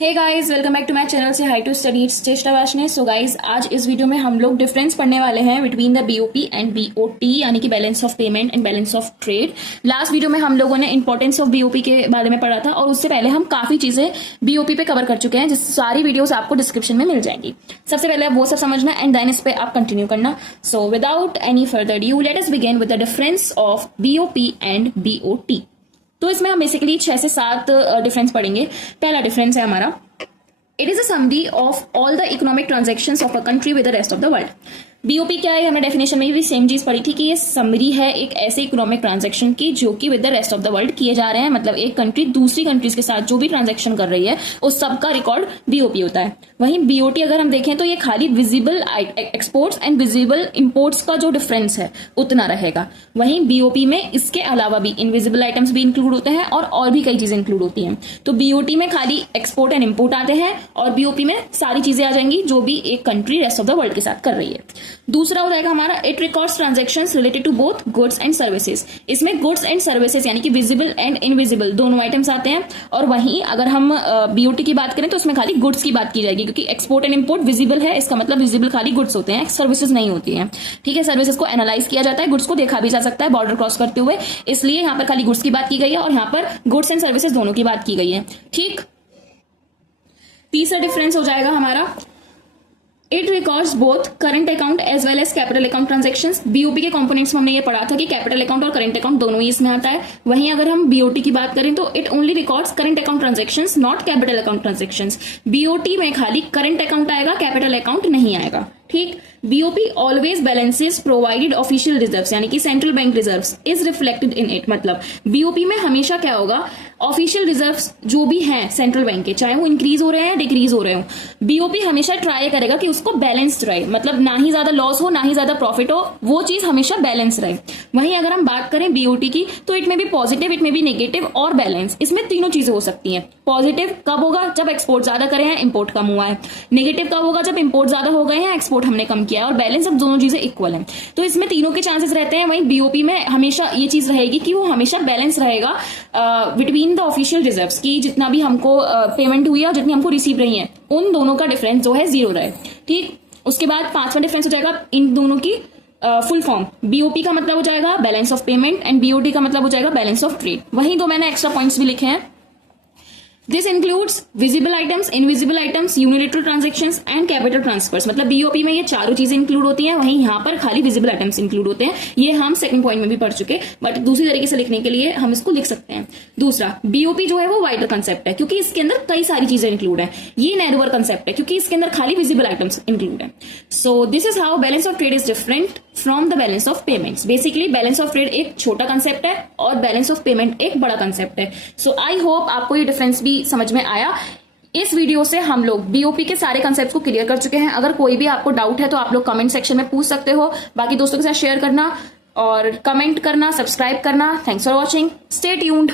Hey guys, welcome back to my channel say hi to study Cheshta Washne. So guys, आज इस video में हम लोग डिफरेंस पढ़ने वाले हैं between the BOP and BOT, यानी कि balance of payment and balance of trade. Last video में हम लोगों ने इंपॉर्टेंस ऑफ बीओपी के बारे में पढ़ा था और उससे पहले हम काफी चीजें बीओपी पे कवर कर चुके हैं, जिस सारी वीडियोस आपको डिस्क्रिप्शन में मिल जाएंगी। सबसे पहले वो सब समझना एंड देन इस पे आप कंटिन्यू करना। So without any further due, let us begin with the difference of BOP and BOT. तो इसमें हम बेसिकली 6 से 7 डिफरेंस पढ़ेंगे। पहला डिफरेंस है हमारा, it is a summary of all the economic transactions of a country with the rest of the world. BOP क्या है, हमने डेफिनेशन में भी सेम चीज पढ़ी थी कि ये समरी है एक ऐसे इकोनॉमिक ट्रांजैक्शन की जो कि with the rest of the world किए जा रहे हैं। मतलब एक कंट्री दूसरी कंट्रीज के साथ जो भी ट्रांजैक्शन कर रही है उस सब का रिकॉर्ड बीओपी होता है। वहीं बीओटी अगर हम देखें तो ये खाली visible exports and visible imports का जो डिफरेंस है उतना रहेगा। वहीं बीओपी में इसके अलावा भी इनविजिबल आइटम्स भी इंक्लूड होते हैं और भी कई चीजें इंक्लूड होती हैं। तो बीओटी में खाली एक्सपोर्ट एंड इंपोर्ट आते हैं और बीओपी में सारी चीजें आ जाएंगी जो भी एक country rest of the world के साथ कर रही है। दूसरा हो जाएगा हमारा, it records transactions related to both goods and services. इसमें गुड्स एंड सर्विसेज यानी कि विजिबल एंड इनविजिबल दोनों आइटम्स आते हैं। और वहीं अगर हम बीओटी की बात करें तो उसमें खाली गुड्स की बात की जाएगी, क्योंकि एक्सपोर्ट एंड इंपोर्ट विजिबल है, इसका मतलब विजिबल खाली गुड्स होते हैं, सर्विसेज नहीं होती हैं। ठीक है, सर्विसेज को एनालाइज किया जाता है, गुड्स को देखा भी जा सकता है बॉर्डर क्रॉस करते हुए, इसलिए यहाँ पर खाली गुड्स की बात की गई है और यहाँ पर गुड्स एंड सर्विसेज दोनों की बात की गई है। ठीक, तीसरा डिफरेंस हो जाएगा हमारा, it records both current account as well as capital account transactions. BOP के कंपोनेंट्स में हमने ये पढ़ा था कि कैपिटल अकाउंट और करंट अकाउंट दोनों ही इसमें आता है। वहीं अगर हम बीओटी की बात करें तो it only records current account transactions, not capital account transactions. BOT में खाली करंट अकाउंट आएगा, कैपिटल अकाउंट नहीं आएगा। ठीक, BOP always balances provided official reserves यानी कि central bank reserves is reflected in it. मतलब बीओपी में हमेशा क्या होगा, ऑफिशियल रिजर्व्स जो भी हैं सेंट्रल बैंक के, चाहे वो इंक्रीज हो रहे हैं डिक्रीज हो रहे हो, बीओपी हमेशा ट्राई करेगा कि उसको बैलेंस्ड रहे। मतलब ना ही ज्यादा लॉस हो ना ही ज्यादा प्रॉफिट हो, वो चीज हमेशा बैलेंस रहे। वहीं अगर हम बात करें बीओटी की तो इट में भी पॉजिटिव, इट में भी नेगेटिव और बैलेंस, इसमें तीनों चीजें हो सकती हैं। पॉजिटिव कब होगा, जब एक्सपोर्ट ज्यादा करे हैं इंपोर्ट कम हुआ है। नेगेटिव कब होगा, जब इंपोर्ट ज्यादा हो गए हैं एक्सपोर्ट हमने कम किया है। और बैलेंस जब दोनों चीजें इक्वल हैं। तो इसमें तीनों के चांसेस रहते हैं। वहीं बीओपी में हमेशा ये चीज रहेगी कि वो हमेशा बैलेंस रहेगा बिटवीन द ऑफिशियल रिजर्व्स की, जितना भी हमको पेमेंट हुई है और जितनी हमको रिसीव रही है उन दोनों का डिफरेंस जो है 0 रहे। ठीक, उसके बाद पांचवा डिफरेंस हो जाएगा इन दोनों की फुल फॉर्म। बीओपी का मतलब हो जाएगा balance of payment and BOT का मतलब हो जाएगा बैलेंस ऑफ ट्रेड। वहीं दो मैंने एक्स्ट्रा पॉइंट्स भी लिखे हैं। This includes visible items, invisible items, unilateral transactions and capital transfers. मतलब बीओपी में ये चारों चीजें इंक्लूड होती हैं, वहीं यहाँ पर खाली विजिबल आइटम्स इंक्लूड होते हैं। ये हम सेकंड पॉइंट में भी पढ़ चुके, बट दूसरी तरीके से लिखने के लिए हम इसको लिख सकते हैं। दूसरा, बीओपी जो है वो वाइडर कंसेप्ट है क्योंकि इसके अंदर कई सारी चीजें इंक्लूड है। ये नैरोअर कंसेप्ट है क्योंकि इसके अंदर खाली विजिबल आइटम्स इंक्लूड है। So this is how balance of trade is different from the balance of payments. Basically balance of trade एक छोटा कंसेप्ट है और बैलेंस ऑफ पेमेंट एक बड़ा कंसेप्ट है। सो आई होप आपको ये डिफरेंस भी समझ में आया। इस वीडियो से हम लोग बीओपी के सारे कंसेप्ट को क्लियर कर चुके हैं। अगर कोई भी आपको डाउट है तो आप लोग कमेंट सेक्शन में पूछ सकते हो। बाकी दोस्तों के साथ शेयर करना और कमेंट करना, सब्सक्राइब करना। Thanks for watching, stay tuned.